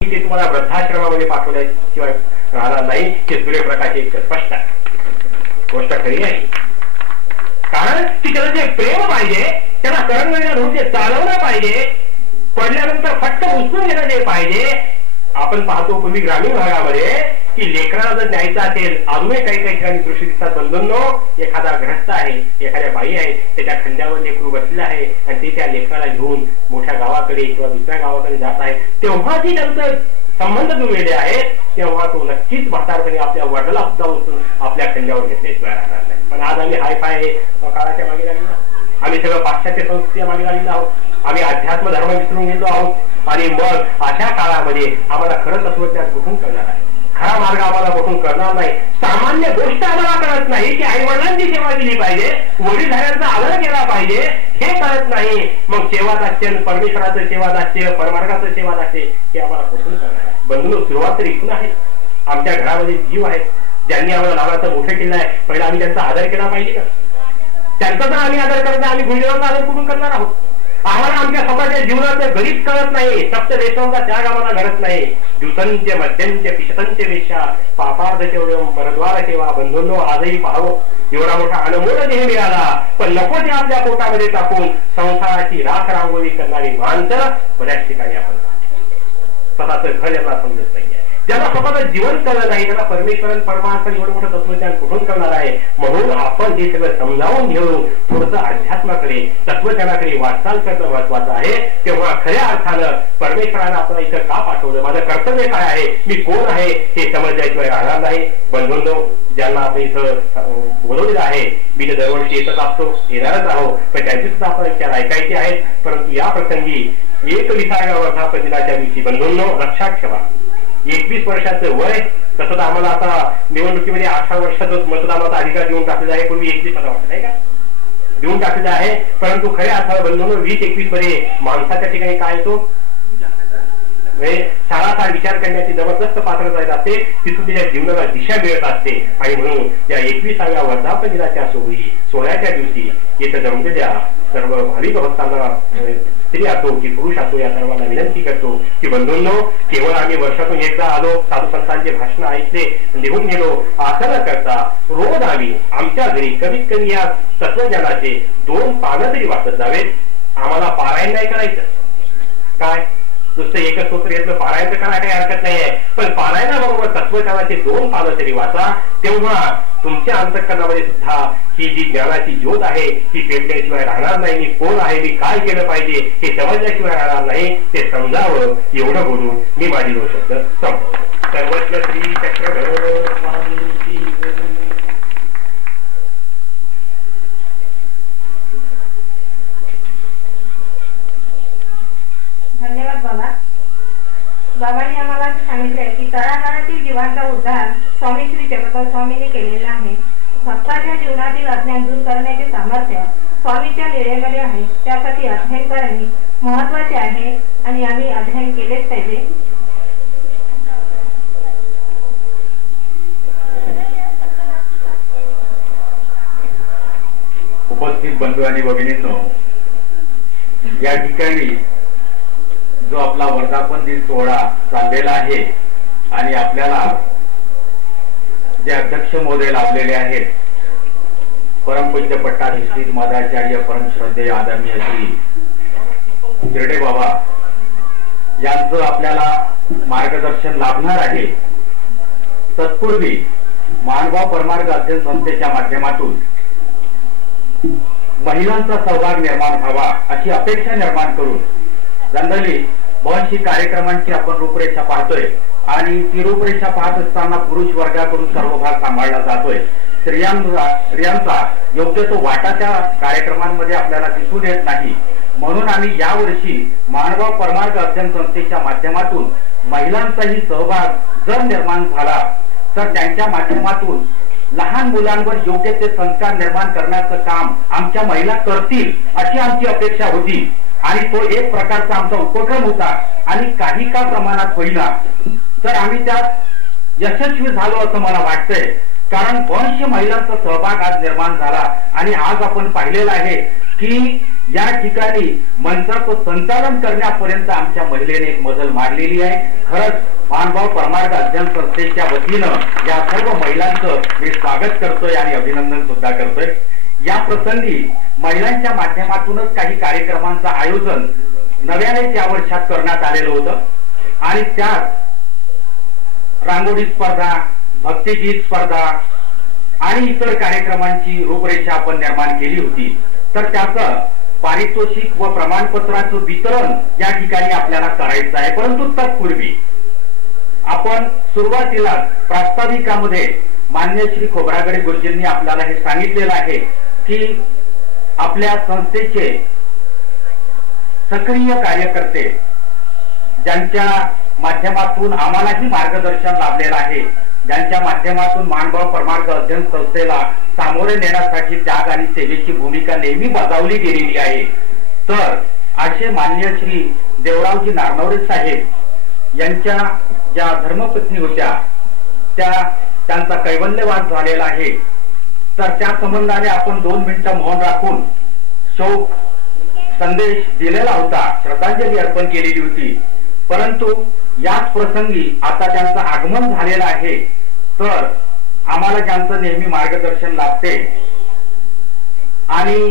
ते तुम्हाला वृद्धाश्रमामध्ये पाठवल्याशिवाय राहणार नाही हे सूर्यप्रकाश एक स्पष्ट आहे. गोष्ट खरी आहे, कारण की त्याला जे प्रेम पाहिजे, त्याला करंगळीला धरून ते चालवलं पाहिजे, पडल्यानंतर फटकन उचलून घेणं जे पाहिजे. आपण पाहतो पूर्वी ग्रामीण भागामध्ये की लेकराला जर न्यायचं असेल, अजूनही काही काही ठिकाणी दृश्य दिसतात. बंधूंनो, एखादा ग्रस्त आहे, एखाद्या बाई आहे, त्याच्या खांद्यावर लेकरू बसलेलं आहे आणि ते त्या लेकराला घेऊन मोठ्या गावाकडे किंवा दुसऱ्या गावाकडे जात आहे, तेव्हा ती त्यांचं संबंध जुळलेले आहेत, तेव्हा तो नक्कीच म्हातारपणे आपल्या वडिलाला सुद्धा उचलून आपल्या खांद्यावर घेतल्याशिवाय राहणार नाही. पण आज आम्ही हाय फाय काळाच्या मागे लागलो, आम्ही सगळं पाश्चात्य संस्कृतीच्या मागे लागलेलो आहोत, आम्ही अध्यात्म धर्म विसरून गेलो आहोत आणि मग अशा काळामध्ये आम्हाला खरं तत्वज्ञान कुठून करणार आहे, खरा मार्ग आम्हाला कुठून करणार नाही. सामान्य गोष्ट आम्हाला कळत नाही की आई वडिलांची सेवा केली पाहिजे, वडीलधाऱ्यांचा आदर केला पाहिजे, हे कळत नाही. मग सेवादास्य, परमेश्वराचं सेवादास्य, परमार्गाचं सेवादास्य हे आम्हाला कुठून करणार आहे. बंधूंनो, सुरुवात तर इथून आहे. आमच्या घरामध्ये जीव आहेत, ज्यांनी आम्हाला लहानाचं मोठं केलं आहे, पहिला आम्ही त्यांचा आदर केला पाहिजे का? त्यांचा जर आम्ही आदर करत नाही, आम्ही गुरुजनांचा आदर कुठून करणार आहोत? आम्हाला आमच्या स्वतःच्या जीवनाचं गणित कळत नाही, सप्त देशांचा त्याग आम्हाला घडत नाही. द्युतंत्य मध्यंत्य पिशतंत्य वेशा पापार्थ तेवढं परद्वार सेवा. बंधूंनो, आजही पाहावं, एवढा मोठा अनमोल देह मिळाला, पण नको ते आपल्या पोटामध्ये टाकून संसाराची राख रांगोळी करणारी माणसं बऱ्याच ठिकाणी आपण स्वतःचं घर यांना समजत नाही. ज्याला स्वतःचं जीवन कळलं नाही, त्याला परमेश्वरन परमार्थ एवढं मोठं तत्वज्ञान कुठून करणार आहे. म्हणून आपण हे सगळं समजावून घेऊन थोडंसं अध्यात्माकडे, तत्वज्ञानाकडे वाटचाल करणं महत्वाचं आहे. तेव्हा खऱ्या अर्थानं परमेश्वरानं आपल्याला इथं का पाठवलं, माझं कर्तव्य काय आहे, मी कोण आहे हे समजल्याशिवाय राहणार नाही. बंधूंनो, ज्यांना आपण इथं बोलवलेलं आहे, मी तर दरवर्षी येतच असतो, येणारच आहोत, पण त्यांची सुद्धा आपण विचार ऐकायचे आहेत. परंतु या प्रसंगी 21व्या वर्धापन दिनाच्या दिवशी बंधूंनो लक्षात ठेवा, 21 वर्षाचं वय, तसं तर आम्हाला आता निवडणुकीमध्ये 18 वर्षातच मतदानाचा अधिकार देऊन टाकलेला आहे. पूर्वी 21 वाटत नाही का देऊन टाकलेला आहे. परंतु खऱ्या अर्थानं बंधूंनो 20-21 मध्ये माणसाच्या ठिकाणी काय येतो, सारासार विचार करण्याची जबरदस्त पात्रता येत असते, तिथून त्याच्या जीवनाला दिशा मिळत असते. आणि म्हणून या 21व्या वर्धापन दिनाच्या सोहळ्याच्या दिवशी इथं जमलेल्या सर्व भाविक भक्तांना, स्त्री असो की पुरुष असो, या सर्वांना विनंती करतो की बंधूंनो, केवळ आम्ही वर्षातून एकदा आलो, साधू संतांचे भाषण ऐकले, निघून गेलो असं न करता रोज आम्ही आमच्या घरी कमीत कमी या तत्वज्ञानाचे 2 पानं तरी वाचत जावेत. आम्हाला पारायण नाही करायचं, काय नुसतं एकच सूत्र घेतलं पारायण करायला काही हरकत नाहीये, पण पारायणाबरोबर तत्वज्ञानाचे 2 पानं तरी वाचा. तेव्हा तुमच्या अंतःकरणामध्ये सुद्धा ही जी ज्ञानाची ज्योत आहे ही पेटल्याशिवाय राहणार नाही. मी कोण आहे, मी काय केलं पाहिजे हे समजल्याशिवाय राहणार नाही. ते समजावं एवढं बोलून मी माझी 2 शब्द संपवतो. सर्वत्र श्री चक्रधर स्वामींची धन्यवाद. बाबांनी आम्हाला सांगितले की तळागाळातील जीवांचा उद्धार स्वामी श्री चक्रधर स्वामींनी केलेला आहे. भक्ताच्या जीवनातील अज्ञान दूर करण्याचे सामर्थ्य स्वामीच्या लीळेमध्ये आहे. त्यासाठी अध्ययन करणे महत्वाचे आहे आणि आम्ही अध्ययन केलेच पाहिजे. उपस्थित बंधू आणि भगिनींनो, या ठिकाणी जो आपला वर्धापन दिन सोहळा चाललेला आहे आणि आपल्याला जे अध्यक्ष महोदय लाभलेले आहेत, परमपूज्य पट्टाधीश्वर मदाचार्य परमश्रद्धेय आदरणीय श्री गिरडे बाबा यांचं आपल्याला मार्गदर्शन लाभणार आहे. तत्पूर्वी मानगाव परमार्ग अध्ययन संस्थेच्या माध्यमातून महिलांचा सहभाग निर्माण व्हावा अशी अपेक्षा निर्माण करून जनरली बहुशी कार्यक्रमांची आपण रूपरेषा पाहतोय आणि ती रूपरेषा पाहत असताना पुरुष वर्गाकडून सर्व भाग सांभाळला जातोय. स्त्रियांचा योग्य तो वाटा त्या कार्यक्रमांमध्ये आपल्याला दिसून येत नाही. म्हणून आम्ही यावर्षी मानगाव परमार्ग अध्ययन संस्थेच्या माध्यमातून महिलांचाही सहभाग जर निर्माण झाला तर त्यांच्या माध्यमातून लहान मुलांवर योग्य ते संस्कार निर्माण करण्याचं काम आमच्या महिला करतील अशी आमची अपेक्षा होती. आणि तो एक प्रकारचा आमचा उपक्रम होता आणि काही का प्रमाणात होईना तर आम्ही त्यात यशस्वी झालो असं मला वाटतंय. कारण 200 महिलांचा सहभाग आज निर्माण झाला आणि आज आपण पाहिलेला आहे की या ठिकाणी मंचाचं संचालन करण्यापर्यंत आमच्या महिलेने एक मजल मारलेली आहे. खरंच महानुभाव परमार्थ अध्ययन संस्थेच्या वतीनं या सर्व महिलांचं मी स्वागत करतोय आणि अभिनंदन सुद्धा करतोय. या प्रसंगी महिलांच्या माध्यमातूनच काही कार्यक्रमांचं आयोजन नव्याने या वर्षात करण्यात आलेलं होतं आणि त्यात रांगोळी स्पर्धा, भक्तिगीत स्पर्धा आणि इतर कार्यक्रमांची रूपरेषा आपण निर्माण केली होती. तर त्याचं पारितोषिक व प्रमाणपत्राचं वितरण या ठिकाणी आपल्याला करायचं आहे. परंतु तत्पूर्वी आपण सुरुवातीला प्रास्ताविकामध्ये मान्य श्री खोब्रागडे गुरुजींनी आपल्याला हे सांगितलेलं आहे की आपल्या संस्थेचे सक्रिय कार्यकर्ते ज्यांच्या माध्यमातून आम्हालाही मार्गदर्शन लाभलेलं आहे, ज्यांच्या माध्यमातून मानभाव परमार्थ अध्ययन संस्थेला सामोरे नेण्यासाठी त्याग आणि सेवेची भूमिका नेहमी बजावली गेलेली आहे. तर असे मान्य श्री देवरावजी नारनवरे साहेब यांच्या ज्या धर्मपत्नी होत्या त्यांचा कैवल्यवाद झालेला आहे. तर त्या संबंधाने आपण 2 मिनिटं मौन राखून शोक संदेश दिलेला होता, श्रद्धांजली अर्पण केलेली होती. परंतु याच प्रसंगी आता त्यांचं आगमन झालेलं आहे. तर आम्हाला ज्यांचं नेहमी मार्गदर्शन लाभते आणि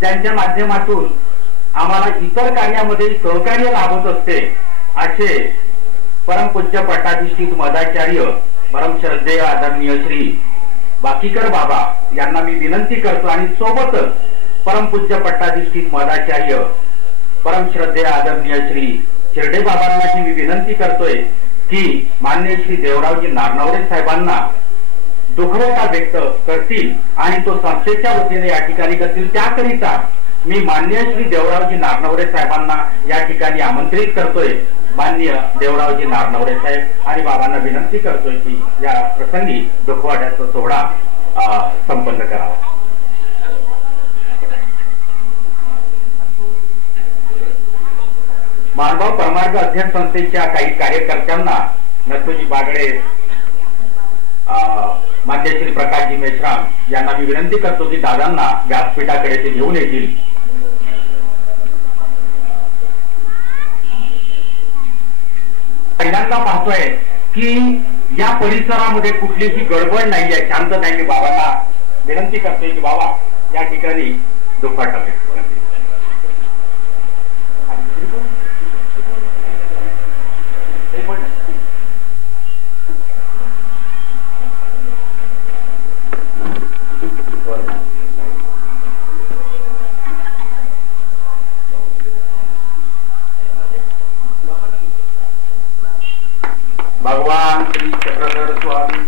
ज्यांच्या माध्यमातून आम्हाला इतर कार्यामध्ये सहकार्य लाभत असते असे परमपूज्य पट्टाधीष्ठित मदाचार्य परमश्रद्धेय आदरणीय श्री बाकीकर बाबा यांना मी विनंती करतो आणि सोबतच परमपूज्य पट्टाधीष्ठित मदाचार्य परमश्रद्धेय आदरणीय श्री शिर्डे बाबांनाही मी विनंती करतोय की मान्य श्री देवरावजी नारनवरे साहेबांना दुखवटा व्यक्त करतील आणि तो संस्थेच्या वतीने या ठिकाणी करतील. त्याकरिता मी मान्य श्री देवरावजी नारनवरे साहेबांना या ठिकाणी आमंत्रित करतोय. मान्य देवरावजी नारनवरे साहेब आणि बाबांना विनंती करतोय की या प्रसंगी दुखवाट्याचा सोहळा संपन्न करावा. मानभाव परमार्थ अध्ययन संस्थेच्या काही कार्यकर्त्यांना नथुजी बागडे, मान्य श्री प्रकाशजी मेश्राम यांना मी विनंती करतो की दादांना व्यासपीठाकडे ते घेऊन येतील. पहिल्यांदा पाहतोय की या परिसरामध्ये कुठलीही गडबड नाहीये, शांतता आहे. बाबांना विनंती करतोय की बाबा या ठिकाणी दुखवटा भगवान श्री चक्रधर स्वामी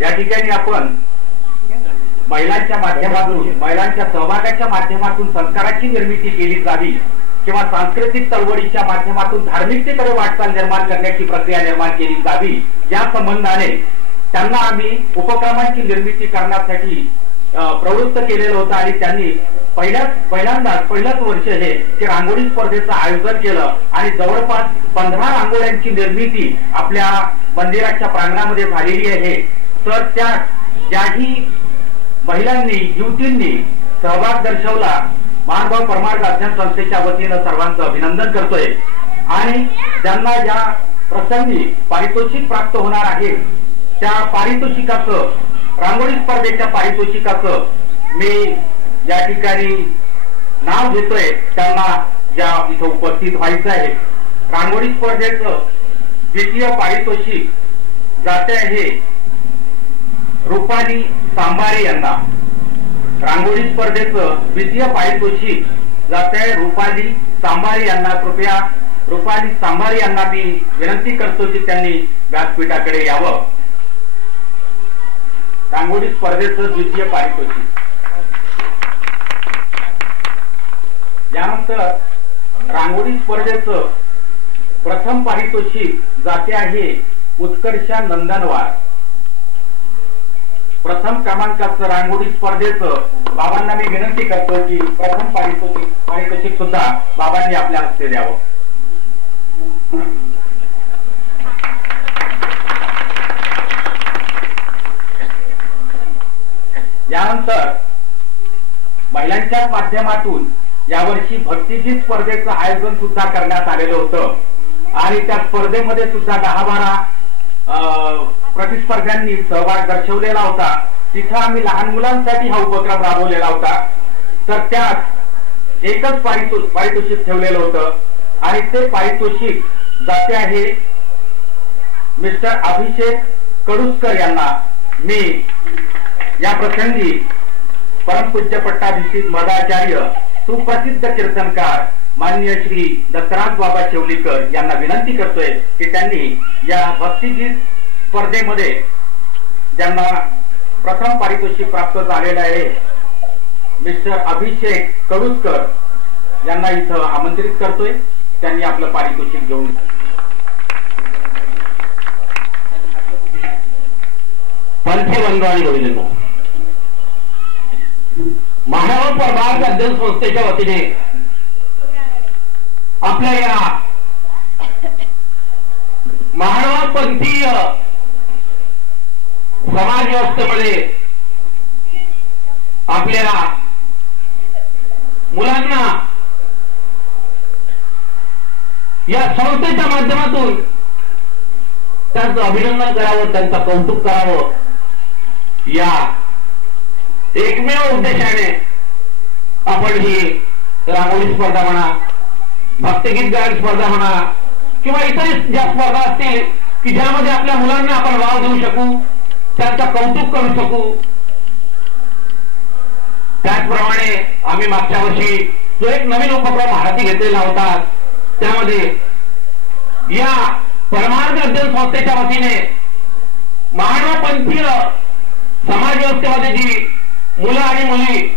या ठिकाणी आपण महिलांच्या माध्यमातून, महिलांच्या सहभागाच्या माध्यमातून संस्काराची निर्मिती केली जावी किंवा सांस्कृतिक चळवळीच्या माध्यमातून धार्मिकतेकडे वाटचाल निर्माण करण्याची प्रक्रिया निर्माण केली जावी या संबंधाने त्यांना आम्ही उपक्रमांची निर्मिती करण्यासाठी प्रवृत्त केलेलं होतं आणि त्यांनी पहिलंच वर्ष हे की रांगोळी स्पर्धेचं आयोजन केलं आणि जवळपास 15 रांगोळ्यांची निर्मिती आपल्या मंदिराच्या प्रांगणामध्ये झालेली आहे. तर त्या ज्याही महिलांनी, युवतींनी सहभाग दर्शवला मानभाव परमार्थ अध्ययन संस्थेच्या वतीनं सर्वांचं अभिनंदन करतोय आणि ज्यांना या प्रसंगी पारितोषिक प्राप्त होणार आहे त्या पारितोषिकाचं, रांगोळी स्पर्धेच्या पारितोषिकाचं मी या ठिकाणी नाव घेतोय. त्यांना ज्या इथं उपस्थित व्हायचं आहे. रांगोळी स्पर्धेचं द्वितीय पारितोषिक जाते आहे रुपाली सांबारे यांना. रांगोळी स्पर्धेचं द्वितीय पारितोषिक जाते रुपाली सांबारे यांना. कृपया रुपाली सांबारे यांना मी विनंती करतो की त्यांनी व्यासपीठाकडे यावं. रांगोळी स्पर्धेचं द्वितीय पारितोषिक. यानंतर रांगोळी स्पर्धेचं प्रथम पारितोषिक जाते आहे उत्कर्षा नंदनवार. प्रथम क्रमांकाचं रांगोळी स्पर्धेचं बाबांना मी विनंती करतो की प्रथम पारितोषिक सुद्धा बाबांनी आपल्या हस्ते द्यावं. यानंतर महिलांच्या माध्यमातून यावर्षी भक्तिगीत स्पर्धेचं आयोजन सुद्धा करण्यात आलेलं होतं आणि त्या स्पर्धेमध्ये सुद्धा 10-12 प्रतिस्पर्ध्यांनी सहभाग दर्शवलेला होता. तिथं आम्ही लहान मुलांसाठी हा उपक्रम राबवलेला होता. तर त्यात एकच पारितोषिक ठेवलेलं होतं आणि ते पारितोषिक जाते आहे मिस्टर अभिषेक कडुसकर यांना. मी या प्रसंगी परमपूज्य पट्टाभिषेक मदाचार्य सुप्रसिद्ध कीर्तनकार माननीय श्री दत्तराज बाबा शेवलीकर यांना विनंती करतोय की त्यांनी या भक्तिगीत स्पर्धेमध्ये ज्यांना प्रथम पारितोषिक प्राप्त झालेलं आहे मिस्टर अभिषेक कडुसकर यांना इथं आमंत्रित करतोय. त्यांनी आपलं पारितोषिक घेऊन पंथी बंधवानी बोललेलो महाराष्ट्र परमार्थ अध्ययन संस्थेच्या वतीने आपल्या या महाराष्ट्रपंथीय समाज व्यवस्थेमध्ये आपल्या मुलांना या संस्थेच्या माध्यमातून त्यांचं अभिनंदन करावं, त्यांचं कौतुक करावं या एकमेव उद्देशाने आपण ही रांगोळी स्पर्धा म्हणा, भक्तिगीत गायन स्पर्धा म्हणा किंवा इतर ज्या स्पर्धा असतील की ज्यामध्ये आपल्या मुलांना आपण वाव देऊ शकू, त्यांचं कौतुक करू शकू. त्याचप्रमाणे आम्ही मागच्या वर्षी जो एक नवीन उपक्रम हाती घेतलेला होता त्यामध्ये या परमार्थ अध्ययन संस्थेच्या वतीने महाराष्ट्रपंथीय समाज व्यवस्थेमध्ये जी मुलं आणि मुली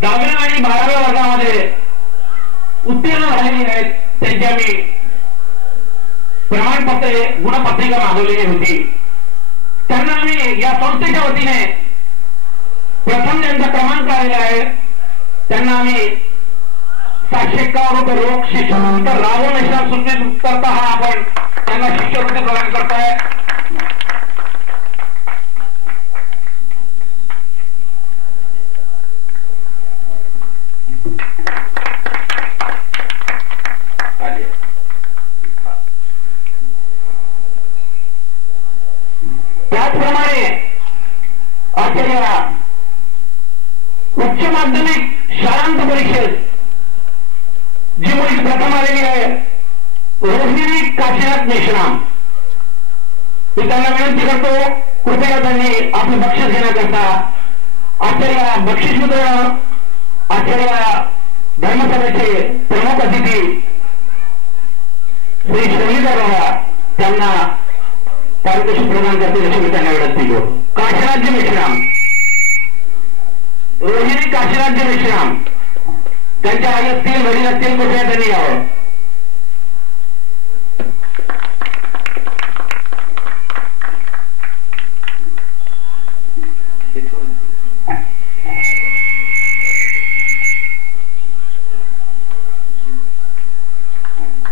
10व्या आणि 12व्या वर्गामध्ये उत्तीर्ण झालेली आहेत त्यांची आम्ही प्रमाणपत्रे गुणपत्रिका मागवलेली होती. त्यांना आम्ही या संस्थेच्या वतीने प्रथम ज्यांचा क्रमांक आलेला आहे त्यांना आम्ही 751 रुपये रोख शिष्यवृत्ती रावण अशा सूचित करता हा आपण त्यांना शिष्यवृत्ती प्रदान करताय. त्याचप्रमाणे आचार्य उच्च माध्यमिक शाळांत परीक्षेत जी मुलगी प्रथम आलेली आहे रोहिणी काशीनाथ मेश्राम, मी त्यांना विनंती करतो कृपया त्यांनी आपलं बक्षीस घेण्याकरता आचार्य बक्षीस वितरण आचार्य धर्मसभेचे प्रमुख अतिथी श्री शैलीधर बाबा त्यांना पारितोषिक प्रदान करतील अशी मी त्यांना विनंती करतो. काशीनाथजी मेश्राम, रोहिणी काशीनाथजी मेश्राम, त्यांच्या आई असतील वडील असतील कृपया त्यांनी यावं.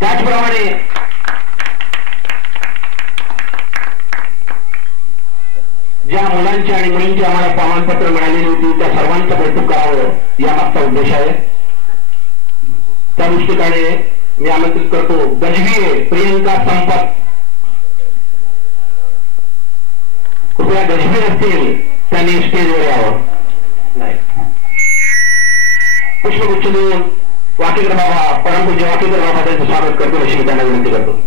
त्याचप्रमाणे ज्या मुलांची आणि मुलींची आम्हाला प्रमाणपत्र मिळालेली होती त्या सर्वांचं कौतुक करावं यामागचा उद्देश आहे. त्या दृष्टीकडे मी आमंत्रित करतो गजबी प्रियंका संपत, कृपया गजबी असतील त्यांनी स्टेजवर यावं. नाही पुष्पगुच्छ देऊन वाकेकर बाबा परमपूज्य वाकेकर बाबा त्यांचं स्वागत करतो अशी मी त्यांना विनंती करतो.